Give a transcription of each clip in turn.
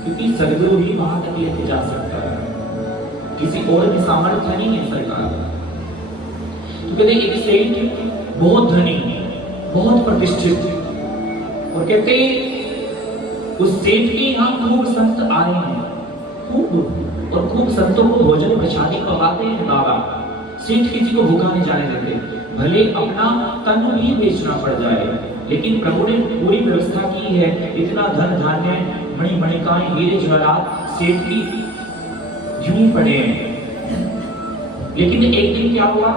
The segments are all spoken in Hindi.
क्योंकि सदगुरु ही वहां तक लेके जा सकता है, किसी और में सामर्थ्य नहीं है सरकार। तो कहते एक सेठ बहुत धनी, बहुत प्रतिष्ठित, और कहते उस सेठ के यहाँ खूब संत आए हैं, खूब, और खूब संतों को भोजन प्रसादी पकाते हैं बाबा। सेठ किसी को भूखा नहीं जाने देते, भले अपना तन भी बेचना पड़ जाए, लेकिन प्रभु ने पूरी व्यवस्था की है। इतना धन धान्य, मणि मणिकाएं, हीरे जवाहरात सेठ की यूं पड़े हैं। लेकिन एक दिन क्या हुआ,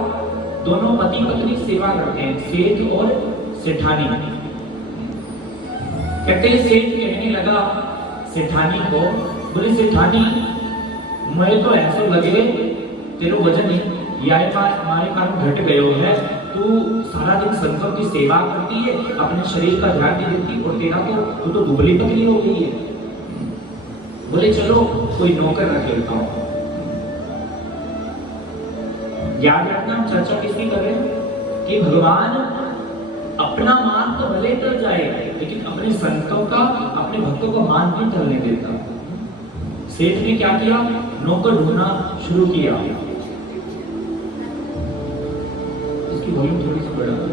दोनों पति पत्नी सेवा करते हैं, सेठ और सेठानी। कहते सेठ कहने लगा सेठानी को, बोले सेठानी मैं तो ऐसे लगे तेरे वजन हमारे कारण घट गयो है, तू सारा दिन संतों की सेवा करती है, अपने शरीर का ध्यान नहीं देती, और तेरा तो तू तो दुबली पतली हो गई है। बोले चलो कोई नौकर रख लेता हूं। याद रखना हम चर्चा किसकी कर रहे हैं कि भगवान अपना मान तो भले कर जाए, लेकिन अपने संतों का, अपने भक्तों का मान नहीं टलने देता। सेठ ने क्या किया, नौकर ढूंढना शुरू किया। इसकी वॉल्यूम थोड़ी सी बढ़ा दो।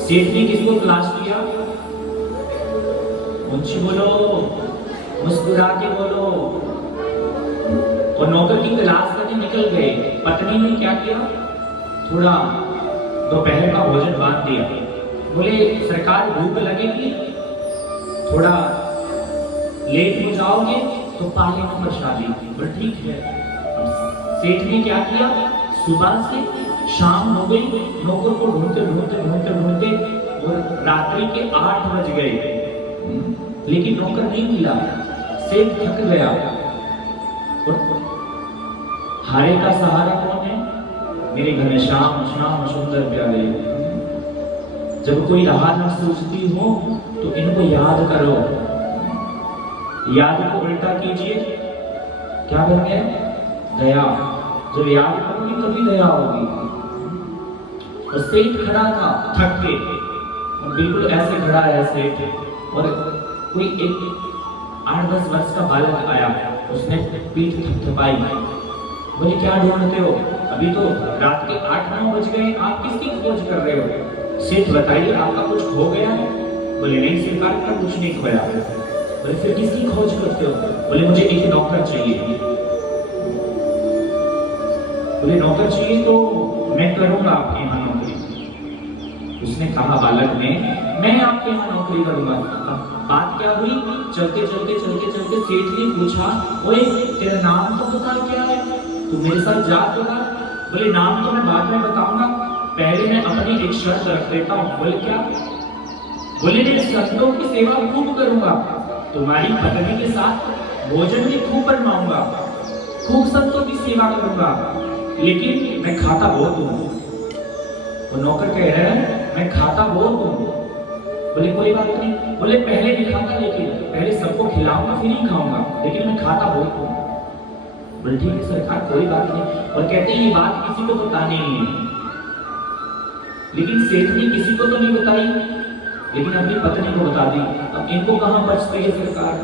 सेठ ने किसको तलाश किया, मुंशी बोलो, मुस्कुरा के बोलो, और नौकर की तलाश करने निकल गए। पत्नी ने क्या किया, थोड़ा दोपहर का भोजन बांध दिया। बोले सरकार भूख लगेगी, थोड़ा लेट हो जाओगे तो पाले में प्रसादी। बोले ठीक है। सेठ ने क्या किया, सुबह से शाम हो गई, नौकर को ढूंढते ढूंढते ढूंढते ढूंढते और रात्रि के 8 बज गए, लेकिन नौकर नहीं मिला। सेठ थक गया। और हारे का सहारा कौन है, मेरे घर में श्याम श्याम सुंदर प्यारे। जब कोई राह न सोचती हो तो इनको याद करो, याद को उल्टा कीजिए, क्या करेंगे, दया। जब याद करोगे तभी दया होगी। और सेठ खड़ा था थक के, और बिल्कुल ऐसे खड़ा है सेठ, और कोई एक 8-10 वर्ष का बालक आया, उसने पीठ थपथपाई। बोले क्या ढूंढते हो, अभी तो रात के 8-9 बज गए, आप किसकी खोज कर रहे हो। सेठ बताइए आपका कुछ खो गया है। बोले नहीं सरकार का कुछ नहीं खोया। बोले फिर किसकी खोज करते हो। बोले मुझे एक नौकर चाहिए। बोले नौकर चाहिए तो मैं करूंगा आपके यहाँ नौकरी। उसने कहा बालक ने, मैं आपके यहाँ नौकरी करूंगा। बात क्या हुई, चलते चलते चलते चलते सेठ ने पूछा, ओए तेरा नाम तो बता क्या है, तू मेरे साथ जा बता। बोले नाम तो मैं बाद में बताऊंगा, पहले मैं अपनी एक शर्त रख देता हूँ। बोले क्या। बोले मैं संतों की सेवा खूब करूंगा, तुम्हारी पत्नी के साथ भोजन भी खूब बनवाऊंगा, खूब संतों की सेवा करूंगा, लेकिन मैं खाता बहुत हूँ। तो नौकर कह रहा है मैं खाता बहुत हूँ। बोले कोई बात नहीं। बोले पहले नहीं खाता, लेकिन पहले सबको खिलाऊंगा फिर ही खाऊंगा, लेकिन मैं खाता बहुत हूँ। बोले ठीक है सरकार कोई बात नहीं। और कहते हैं ये बात किसी को बतानी नहीं है। लेकिन सेठ ने किसी को तो नहीं बताई, लेकिन अपनी पत्नी को बता दी। अब इनको कहां बचती है सरकार,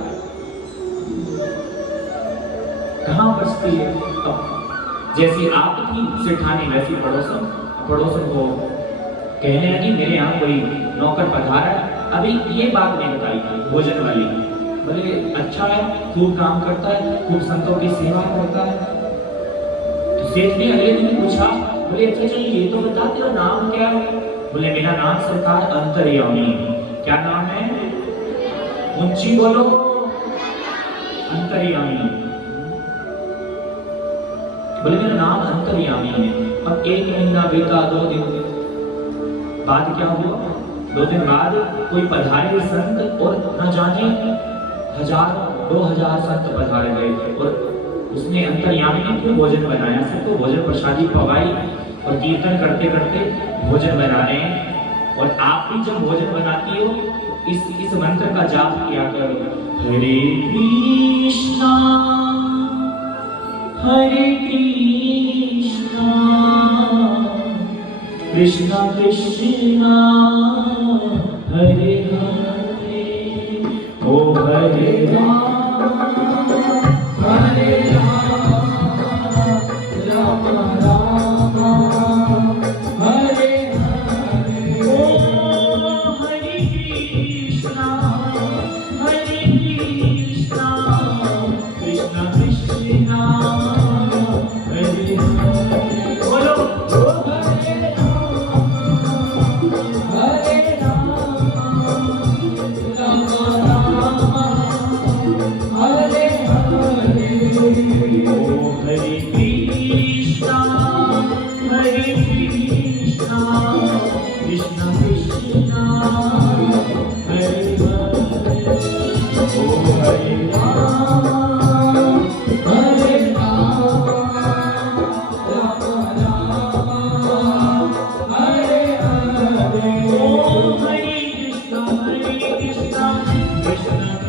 कहां बचती है। अब जैसी आप थी सेठानी, वैसी पड़ोसन को कहने लगी मेरे यहाँ कोई नौकर पधारा है। अभी ये बात नहीं बताई भोजन वाली। बोले अच्छा है, खूब काम करता है, खूब संतों की सेवा करता है। तो सेठ ने अगले दिन पूछा, बोले अच्छा चलिए ये तो बता तेरा नाम क्या है। बोले मेरा नाम सरकार अंतर्यामी। क्या नाम है, ऊंची बोलो, अंतर्यामी। बोले मेरा नाम अंतर्यामी है। अब 1 महीना बीता, 2 दिन बाद क्या हुआ, 2 दिन बाद कोई पधारे संत, और न जाने 1000-2000 संत पधार गए। और उसने अंतर्यामी ने क्यों भोजन बनाया, सबको भोजन प्रसादी पवाई, और कीर्तन करते करते भोजन बना रहे हैं। और आप भी जब भोजन बनाती हो इस मंत्र का जाप किया करो, हरे कृष्णा हरे कृष्णा कृष्णा कृष्णा हरे हरे, ओ हरे राम हरे राम, राम राम हरे हरे, ओ हरे कृष्णा कृष्णा कृष्णा हरे हरे, बोलो ओ हरे राम राम राम हरे हरे, ओ हरे कृष्णा कृष्णा कृष्णा हरे हरे, ओ हरे राम राम राम हरे हरे, ओ हरे कृष्णा कृष्णा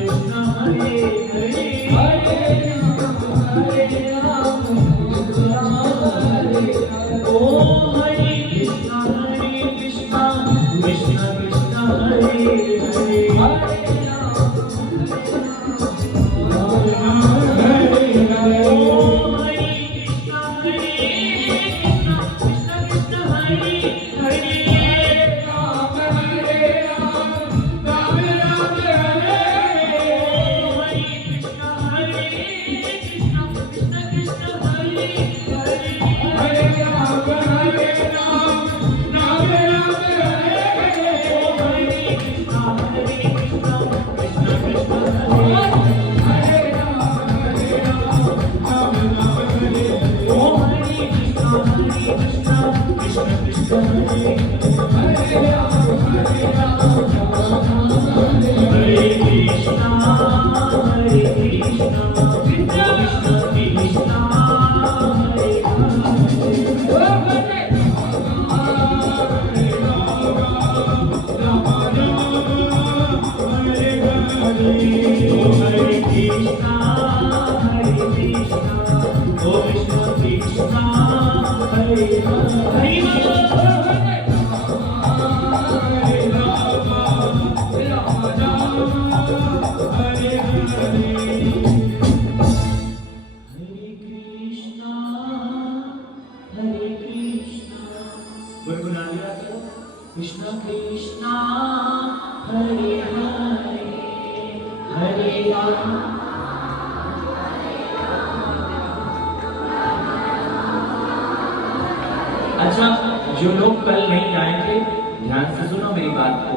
कृष्णा हरे हरे, हरे राम हरे हरे, ओ हरे कृष्णा कृष्णा कृष्णा हरे हरे, हरे राम हरे हरे, ओ हरे कृष्णा कृष्णा कृष्णा हरे हरे, राम हरे राम राम राम हरे हरे, ओ हरे कृष्णा कृष्णा कृष्णा हरे हरे, हरे राम राम राम हरे हरे, ओ हरे कृष्णा कृष्णा कृष्णा हरे हरे, राम राम हरे, ओ हरे कृष्णा कृष्णा कृष्णा हरे हरे, राम हरे कृष्णा कृष्णा कृष्णा हरे हरे, कृष्णा कृष्णा हरे हरे, हरे राम अच्छा, जो लोग कल नहीं आए थे ध्यान से सुनो मेरी बात को।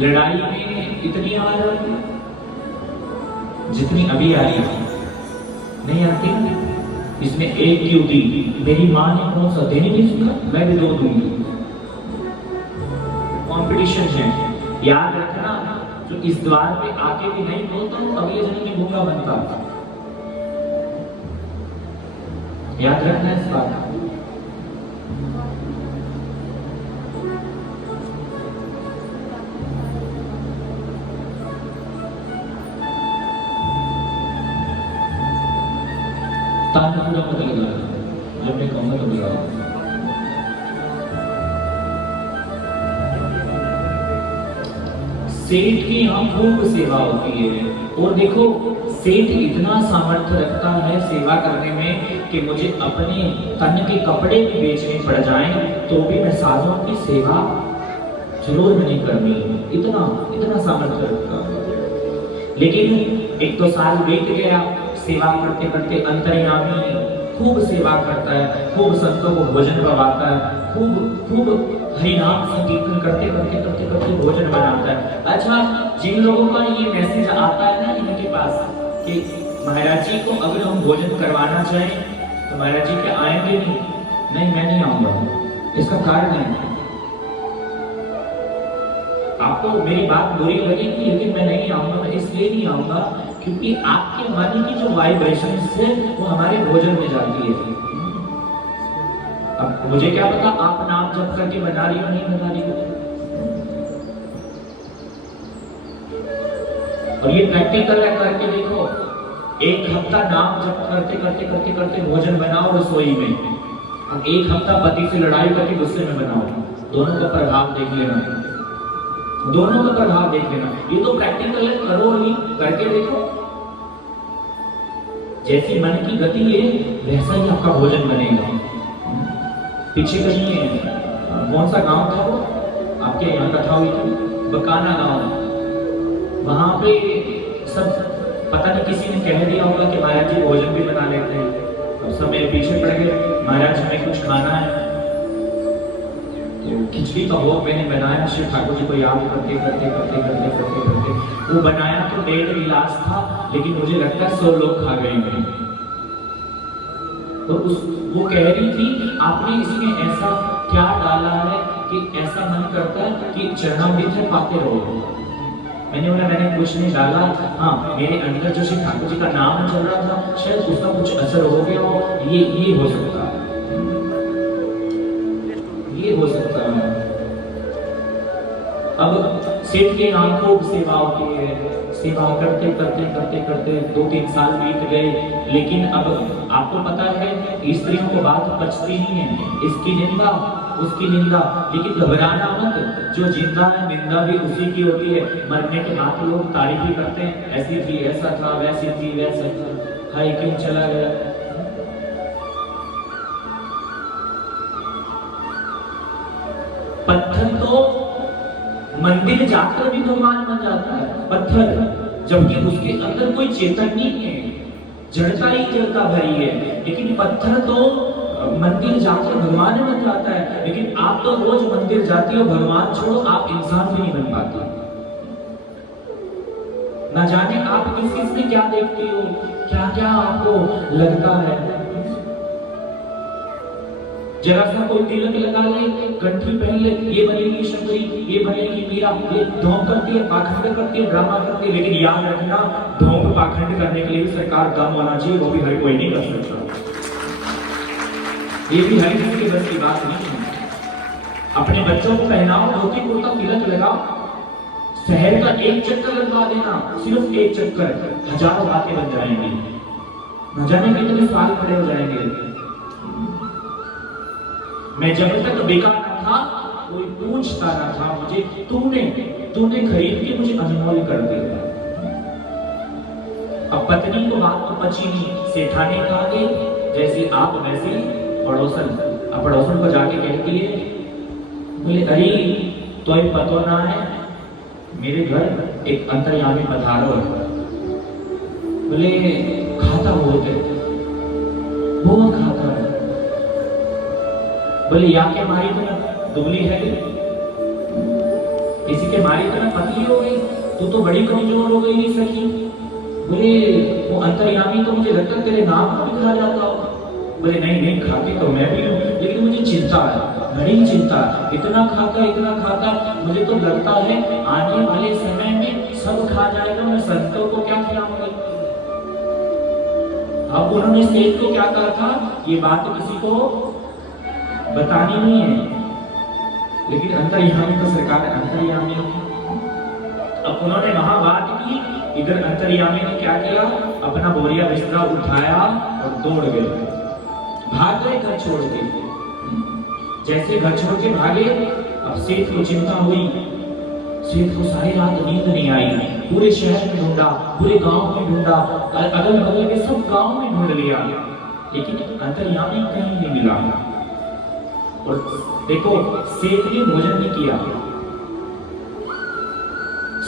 लड़ाई में इतनी आवाज आती जितनी अभी आ रही है नहीं आती। इसमें एक क्यों दी? मेरी माँ ने कौन सा देने नहीं सुना, मैं भी दो दूंगी। कंपटीशन है, याद रखना। जो इस द्वार पे आके भी नहीं बोलता हूँ अगले जन्म में भूखा बनता। याद रखना इस बात। ताना पूरा पता लगा जब मैं कहूँगा तो बुलाओ। सेठ की यहाँ खूब सेवा होती है। और देखो सेठ इतना सामर्थ्य रखता है सेवा करने में कि मुझे अपने तन के कपड़े भी बेचने पड़ जाएं तो भी मैं साधुओं की सेवा जरूर नहीं करनी। इतना इतना सामर्थ्य रखता है। लेकिन एक तो साल बीत गया, सेवा करते करते अंतर्यामी खूब सेवा करता है, खूब संतों को भोजन करवाता है, खूब खूब हरिनाम संकीर्तन करते करते करते करते भोजन बनाता है। अच्छा, जिन लोगों का ये मैसेज आता है ना इनके पास कि महाराज जी को अगर हम भोजन करवाना चाहें तो महाराज जी क्या आएंगे? नहीं मैं नहीं आऊंगा। इसका कारण है, आपको मेरी बात बुरी लगेगी लेकिन मैं नहीं आऊंगा। मैं इसलिए नहीं आऊंगा क्योंकि आपके मन की जो वाइब्रेशन है वो हमारे भोजन में जाती है। अब मुझे क्या पता आप नाम जप करके बना रही हो नहीं बना रही हो। और ये प्रैक्टिकल है, करके देखो। एक हफ्ता नाम जप करते करते करते करते भोजन बनाओ रसोई में, अब 1 हफ्ता पति से लड़ाई करके गुस्से में बनाओ, दोनों का प्रभाव देख लेना, दोनों का प्रभाव देख लेना। ये तो प्रैक्टिकल है, करो ही, करके देखो। जैसी मन की गति है वैसा ही आपका भोजन बनेगा। पीछे कहीं कौन सा गांव था वो आपके यहाँ कथा हुई थी, बकाना गांव, वहां पे सब पता नहीं किसी ने कह दिया होगा कि महाराज जी भोजन भी बना लेते हैं। अब सब मेरे पीछे पड़ गए, महाराज हमें कुछ खाना है। तो खिचड़ी का भोग मैंने बनाया, शिव ठाकुर जी को याद करते करते करते करते करते करते वो बनाया तो 1.5 गिलास था, लेकिन मुझे लगता है 100 लोग खा गए हैं। तो वो कह रही थी आपने इसमें ऐसा क्या डाला है कि ऐसा मन करता है कि चरणामृत पाते रहो। मैंने बोला मैंने कुछ नहीं डाला, हाँ मेरे अंदर जो श्री ठाकुर जी का नाम चल रहा था, शायद उसका कुछ असर हो गया हो, ये हो सकता है, ये हो सकता है। अब सेठ के यहाँ खूब सेवाओं की सेवा करते करते करते करते 2-3 साल बीत गए, लेकिन अब आपको पता है स्त्रियों को बात पचती नहीं है, इसकी निंदा उसकी निंदा। लेकिन घबराना मत, जो जिंदा है निंदा भी उसी की होती है। मरने के बाद लोग तारीफ ही करते हैं, ऐसी थी, ऐसा था, वैसी थी, वैसा था, हाय क्यों चला गया। पत्थर तो मंदिर जाकर भी भगवान बन जाता है, पत्थर, जबकि उसके अंदर कोई चेतन नहीं है, जड़ता ही जड़ता भरी है। लेकिन पत्थर तो मंदिर जाकर भगवान बन जाता है। लेकिन आप तो रोज मंदिर जाती हो, भगवान छोड़ो आप इंसान भी नहीं बन पाते। ना जाने आप किस किस में क्या देखती हो, क्या क्या आपको लगता है। जरा सा कोई तिलक लगा ले, कंठी पहन ले, ये बनेगी शंकरी, ये बनेगी मीरा, ये ढोंग करती है, पाखंड करती है, ड्रामा करती है। लेकिन याद रखना, ढोंग पाखंड करने के लिए भी सरकार दम होना चाहिए, वो भी हर कोई नहीं कर सकता। ये भी हर किसी के बस की बात नहीं है। अपने बच्चों को पहनाओ, धोती कुर्ता, तिलक लगाओ, शहर का एक चक्कर लगवा देना, सिर्फ एक चक्कर, 1000 बातें बन जाएंगी, न जाने कितने साल खड़े हो जाएंगे। मैं जब तक बेकार था कोई पूछता ना था मुझे, तूने खरीद के मुझे अनमोल कर दिया। अब पत्नी को बात तो पची नहीं, सेठानी कहा गई जैसे आप वैसे पड़ोसन। अब पड़ोसन को जाके कहती है, बोले अरे तो ये पतो ना है मेरे घर एक अंतर्यामी पधारो है। बोले खाता वो खाता है। बोले या के मारी तो मैं दुबली है, किसी के मारी तो मैं पतली हो गई, तू तो बड़ी कमजोर हो गई नहीं सकी। बोले वो अंतर्यामी तो मुझे लगता तेरे नाम को भी खा जाता हो। बोले नहीं खाती तो मैं भी हूँ, लेकिन मुझे चिंता है, बड़ी चिंता, इतना खाता मुझे तो लगता है आने वाले समय में सब खा जाएगा, मैं संतों को क्या खिलाऊंगी। अब उन्होंने सेठ को क्या कहा था, ये बात किसी को बतानी नहीं है, लेकिन अंतर्यामी तो सरकार अंतर्यामी। अब उन्होंने वहां बात की, इधर अंतर्यामी ने क्या किया, अपना बोरिया बिस्तरा उठाया और दौड़ गए, भाग गए घर छोड़ के। जैसे घर छोड़ के भागे, अब सेठ को चिंता हुई, सेठ को सारी रात नींद नहीं आई, पूरे शहर में ढूंढा, पूरे गांव में ढूंढा, अगल बगल के सब गांव में ढूंढ लिया, लेकिन अंतर्यामी कहीं नहीं मिला। और देखो सेठ ने भोजन नहीं किया,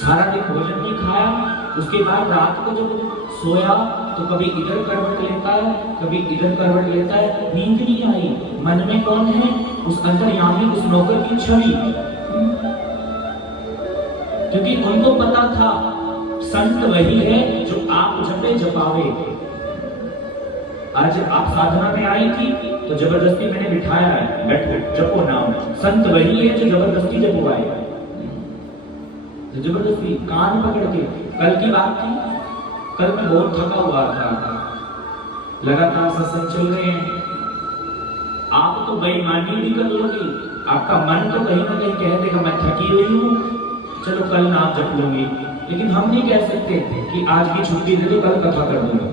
सारा दिन भोजन नहीं खाया। उसके बाद रात को जब सोया तो कभी इधर करवट लेता है, कभी इधर करवट लेता है, नींद नहीं आई। मन में कौन है, उस अंतर्यामी, उस नौकर की छवि। क्योंकि उनको पता था संत वही है जो आप जपे जपावे। आज आप साधना में आई थी तो जबरदस्ती मैंने बिठाया है, बैठो जपो नाम। संत वही है जो जबरदस्ती जपवाए, जबरदस्ती कान पकड़ के। कल की बात थी, कल मैं बहुत थका हुआ था, लगातार सत्संग चल रहे हैं। आप तो बेईमानी भी कर लोगे, आपका मन तो कहीं ना कहीं कह देगा मैं थकी हुई हूँ, चलो कल नाम जप लूंगी। लेकिन हम नहीं कह सकते कि आज की छुट्टी दे दो कल कथा कर दूंगा,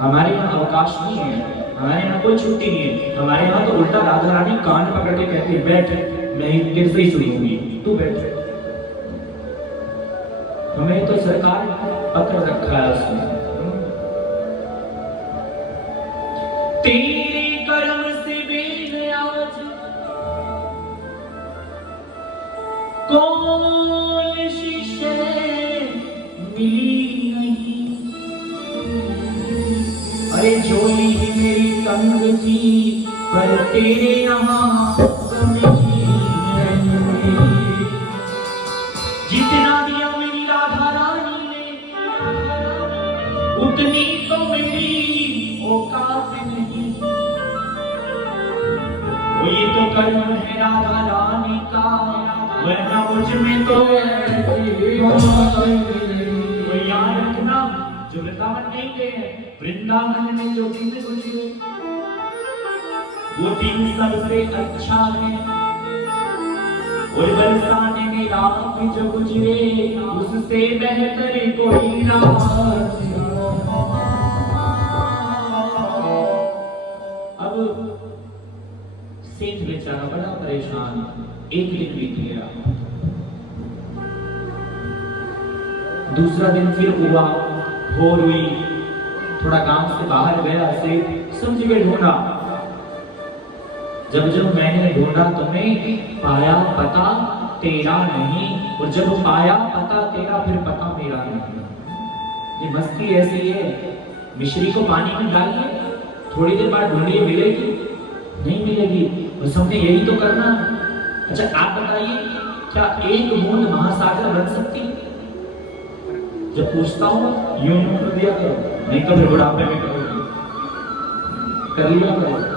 हमारे यहाँ अवकाश नहीं है। हमारे यहाँ कोई छुट्टी नहीं है। हमारे यहाँ तो उल्टा राधा रानी कान पकड़ के कहती है बैठ, मैं तेरे से ही सुनूंगी, तू बैठ। हमें तो सरकार पकड़ रखा है उसने। तेरे कर्म से बेन आज कौन शीशे मिली नहीं। अरे झोली मेरी तंग थी पर तेरे यहाँ जितना दिया मेरी राधा रानी ने उतनी तो मेरी औकात नहीं। वो ये तो कर्म है राधा रानी का, वरना मुझ में तो याद रखना जो वृंदावन नहीं गए, वृंदावन में जो दिन गुजरे वो दिन सबसे अच्छा है। और बरसाने में रात जो गुजरे उससे बेहतर कोई रात। अब सेठ बेचारा बड़ा परेशान, एक दिन बीत गया, दूसरा दिन फिर हुआ, भोर हुई, थोड़ा गांव से बाहर गया, सेठ सब जगह ढूंढा। जब जब मैंने ढूंढा तुम्हें पाया पता तेरा नहीं, और जब पाया पता तेरा फिर पता मेरा नहीं। ये मस्ती ऐसी है, मिश्री को पानी में डालिए, थोड़ी देर बाद ढूंढिए, मिलेगी नहीं मिलेगी, बस हमने यही तो करना। अच्छा आप बताइए, क्या एक बूंद महासागर बन सकती? जब पूछता हूँ यूं कर दिया करो, नहीं तो फिर बुढ़ापे में करोगे, कर लिया करो।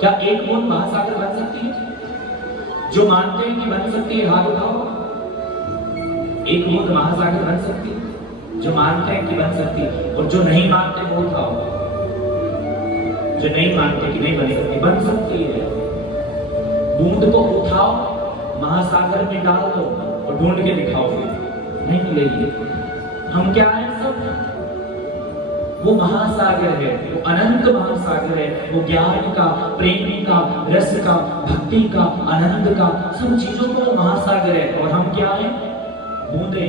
क्या एक बूंद महासागर बन सकती है? जो मानते हैं कि बन सकती है हाथ उठाओ। एक बूंद महासागर बन सकती है? जो मानते हैं कि बन सकती है, और जो नहीं मानते वो उठाओ। जो नहीं मानते कि नहीं बन सकती, बन सकती है। बूंद को उठाओ, महासागर में डाल दो और ढूंढ के दिखाओ, नहीं मिलेगी। हम क्या है सब? वो महासागर है, वो अनंत महासागर है, वो ज्ञान का, प्रेम का, रस का, भक्ति का, आनंद का, सब चीजों का वो महासागर है। और हम क्या है? बूंदे।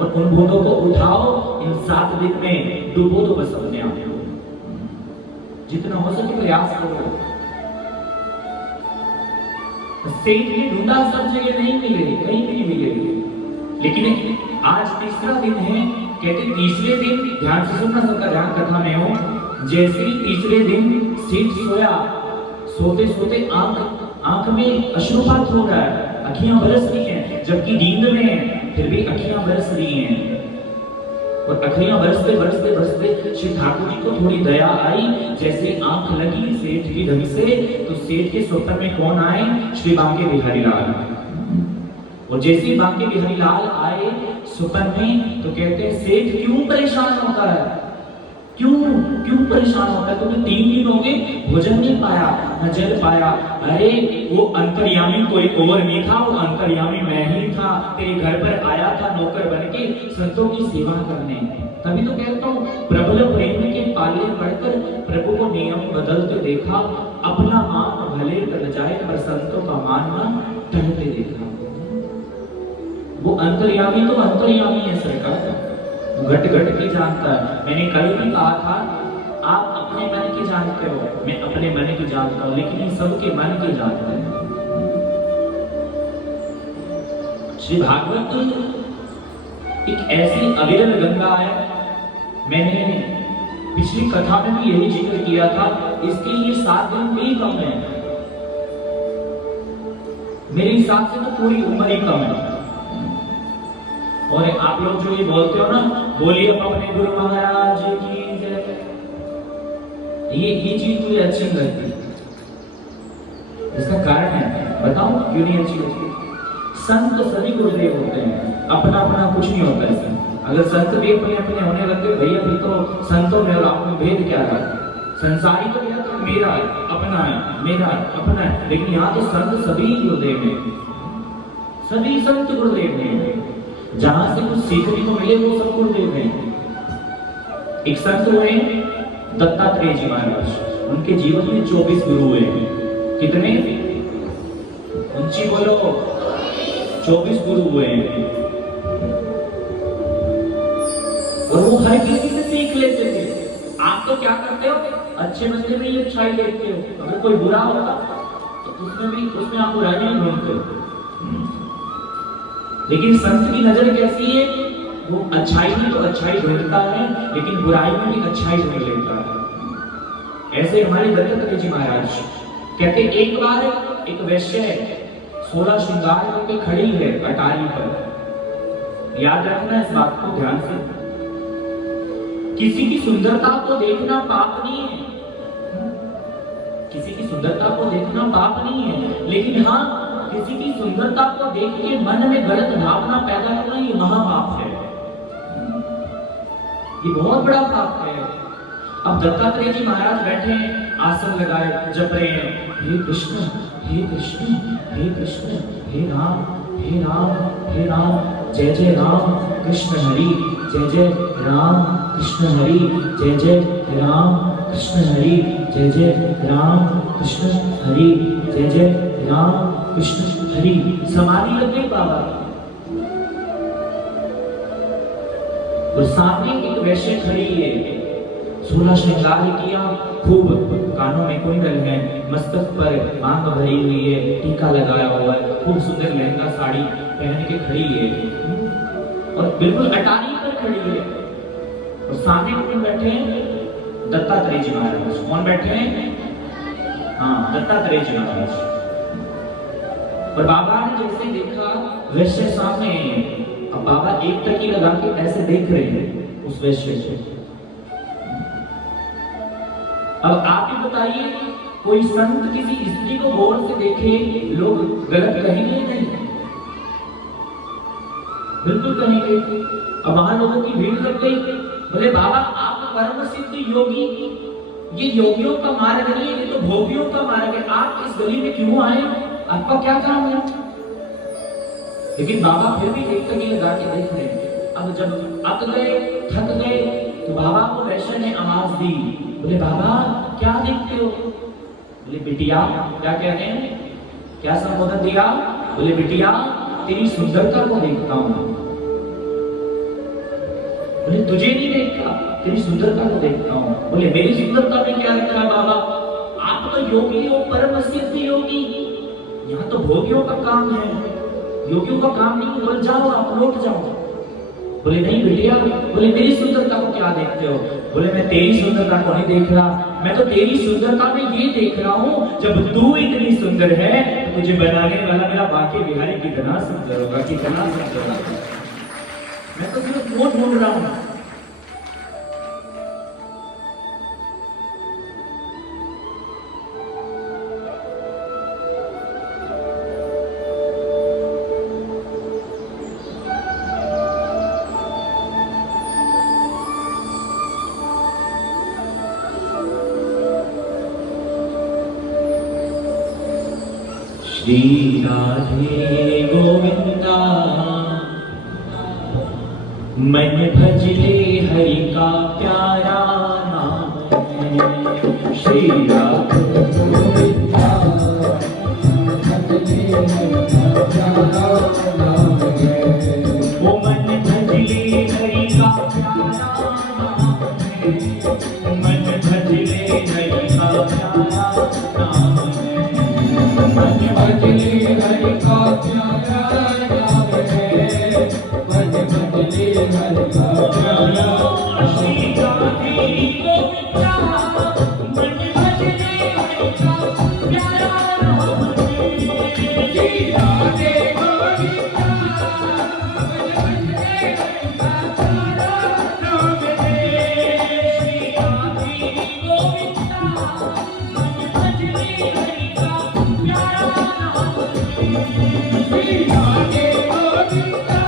और उन बूंदों को उठाओ, इन 7 दिन में डूबो तो बस अपने आप। जितना हो सके प्रयास करो। सेठ ने ढूंढा, सब जगह नहीं मिले, कहीं भी नहीं मिले। लेकिन आज तीसरा दिन है, कहते तीसरे दिन, ध्यान से सुनना, सबका ध्यान कथा में हो। जैसे ही तीसरे दिन सेठ सोया, सोते सोते आंख में अश्रुपात हो रहा है, अखियां बरस रही हैं, जबकि नींद में है, फिर भी अखियां बरस रही हैं। और अखियां बरसते बरसते बरसते श्री ठाकुर जी को थोड़ी दया आई। जैसे आंख लगी सेठ की ढंग से, तो सेठ के स्वप्न में कौन आए? श्री बांके बिहारी लाल। और जैसे ही बांके बिहारी लाल आए स्वप्न में, तो कहते हैं सेठ क्यों परेशान होता है? क्यों परेशान होता है? तुमने 3 दिन हो गए भोजन नहीं पाया, न जल पाया। अरे वो अंतर्यामी कोई और नहीं था, वो अंतर्यामी मैं ही था। तेरे घर पर आया था नौकर बन के संतों की सेवा करने। तभी तो कहता हूँ, प्रबल प्रेम के पाले पढ़कर प्रभु को नियम बदलते देखा। अपना मान भले टल जाए पर संतों का मानना टलते देखा। वो अंतर्यामी तो अंतर्यामी है सरकार, घट घट के जानता है। मैंने कल भी कहा था, आप अपने मन की जानते हो, मैं अपने मन की जानता हूं, लेकिन ये सबके मन की जानते हैं। श्री भागवत एक ऐसी अविरल गंगा है, मैंने पिछली कथा में भी यही जिक्र किया था। इसके लिए 7 दिन भी कम है, मेरे हिसाब से तो पूरी उम्र ही कम है। और आप लोग जो ये बोलते हो ना, बोलिए अपने गुरु महाराज की जय, ये चीज मुझे अच्छी नहीं लगती। इसका कारण है, बताऊं क्यों नहीं अच्छी लगती? संत सभी गुरुदेव होते हैं, अपना अपना कुछ नहीं होता इसमें। अगर संत भी अपने अपने होने लगे भैया, फिर तो संतों में और आप में भेद क्या रहा? संसारी तो क्या तो मेरा है, अपना है, मेरा अपना है। लेकिन यहाँ तो संत सभी गुरुदेव हैं, सभी संत गुरुदेव हैं। जहां से कुछ सीखने को मिले वो सब गुरुदेव हैं। एक संत हुए दत्तात्रेय जी महाराज, उनके जीवन में 24 गुरु हुए। कितने? ऊंची बोलो। 24 गुरु हुए हैं। और वो हर किसी से सीख लेते थे। आप तो क्या करते हो, अच्छे बंदे में ही अच्छाई देखते हो, अगर कोई बुरा होगा तो उसमें आप बुराई नहीं ढूंढते हो। लेकिन संत की नजर कैसी है, वो अच्छाई में तो अच्छाई ढूंढता है, लेकिन बुराई में भी अच्छाई ढूंढ लेता है। ऐसे हमारे दत्तात्रेय जी महाराज कहते, एक बार एक वैश्य 16 श्रृंगार करके खड़ी है अटारी पर। याद रखना इस बात को ध्यान से। किसी की सुंदरता को देखना पाप नहीं है, किसी की सुंदरता को देखना पाप नहीं है, लेकिन हाँ, किसी की सुंदरता को देख के मन में गलत भावना पैदा करना, ये महापाप है, ये बहुत बड़ा पाप है। अब दत्तात्रेय जी महाराज बैठे हैं, आसन लगाए, जप रहे हैं, हे कृष्ण हे कृष्ण हे कृष्ण, हे राम हे राम हे राम, जय जय राम कृष्ण हरि, जय जय राम कृष्ण हरि, जय जय राम कृष्ण हरि, जय जय राम कृष्ण हरि, जय जय राम कृष्ण हरि। समाधि लग गई बाबा। और सामने एक वैश्य खड़ी है, 16 श्रृंगार किया, खूब कानों में कुंडल है, मस्तक पर मांग भरी हुई है, टीका लगाया हुआ है, खूब सुंदर लहंगा साड़ी पहन के खड़ी है और बिल्कुल अटारी पर खड़ी है। और सामने कौन बैठे हैं? दत्तात्रेय जी महाराज। कौन बैठे हैं? हाँ, दत्तात्रेय जी महाराज। और बाबा ने जैसे देखा वैश्य सामने है, अब बाबा एक टकी लगा के ऐसे देख रहे हैं उस वैश्य से। अब आप ही बताइए, कोई संत किसी स्त्री को गौर से देखे, लोग गलत कहेंगे नहीं? बिल्कुल कहेंगे। अब वहां लोगों की भीड़ लग गई, बोले बाबा आप परम सिद्ध योगी, ये योगियों का मार्ग नहीं है, ये तो भोगियों का मार्ग है, आप इस गली में क्यों आए, आपका क्या काम है? लेकिन बाबा फिर भी एक टकी लगा के देख रहे हैं। अब जब अक गए, थक गए, तो बाबा को वैश्य ने आवाज दी, बोले बाबा क्या देखते हो? बोले बिटिया, क्या कह रहे हैं, क्या संबोधन दिया? बोले बिटिया तेरी सुंदरता को देखता हूं। बोले तुझे नहीं देखता, तेरी सुंदरता को देखता हूं। बोले मेरी सुंदरता में क्या रखा बाबा, आप तो योगी हो, परम सिद्ध योगी, यहाँ तो भोगियों का काम है, योगियों का काम नहीं। बोल जाओ आप लौट जाओ। बोले नहीं बिटिया, बोले मेरी सुंदरता को क्या देखते हो? बोले मैं तेरी सुंदरता को नहीं देख रहा, मैं तो तेरी सुंदरता में ये देख रहा हूँ, जब तू इतनी सुंदर है तो तुझे बनाने वाला मेरा बाकी बिहारी कितना सुंदर होगा, कितना सुंदर होगा। मैं तो सिर्फ वो ढूंढ रहा हूँ। श्री राधे गोविंदा, मन भजले हरि का प्यारा नाम है। श्री राधे गोविंदा, भजले हरि का प्यारा नाम है। वो मन भजले हरि का प्यारा नाम है, मन भजले हरि का प्यारा नाम है। मन भजले हरि का प्यारा नाम है, मन भजले हरि का प्यारा। श्री राधे गोविंदा, मन भजले हरि का प्यारा नाम है। श्री राधे गोविंदा, मन भजले हरि का प्यारा नाम है। श्री राधे गोविंदा, मन भजले हरि का प्यारा नाम है। श्री राधे गोविंदा,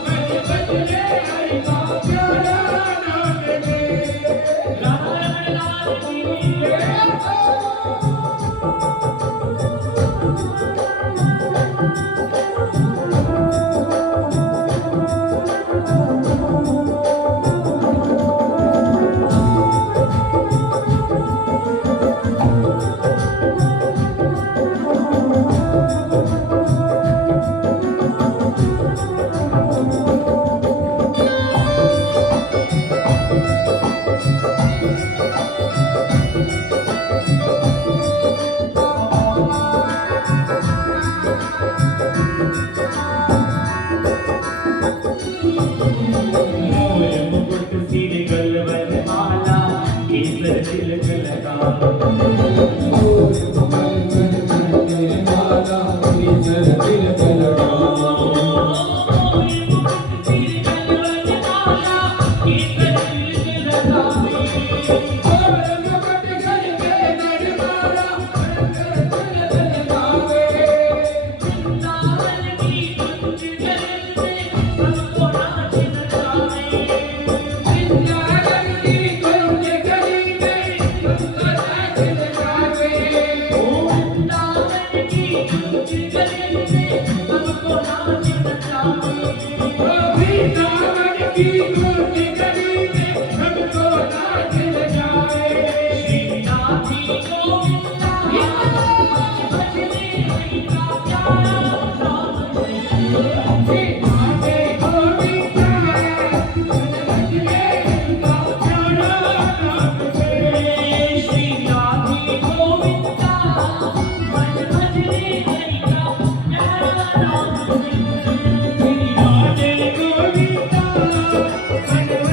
मन भजले हरि का प्यारा नाम है। राम लाल की जय। मोर मुकुट सिर गलवर माला केसर तिलक लगा Hey!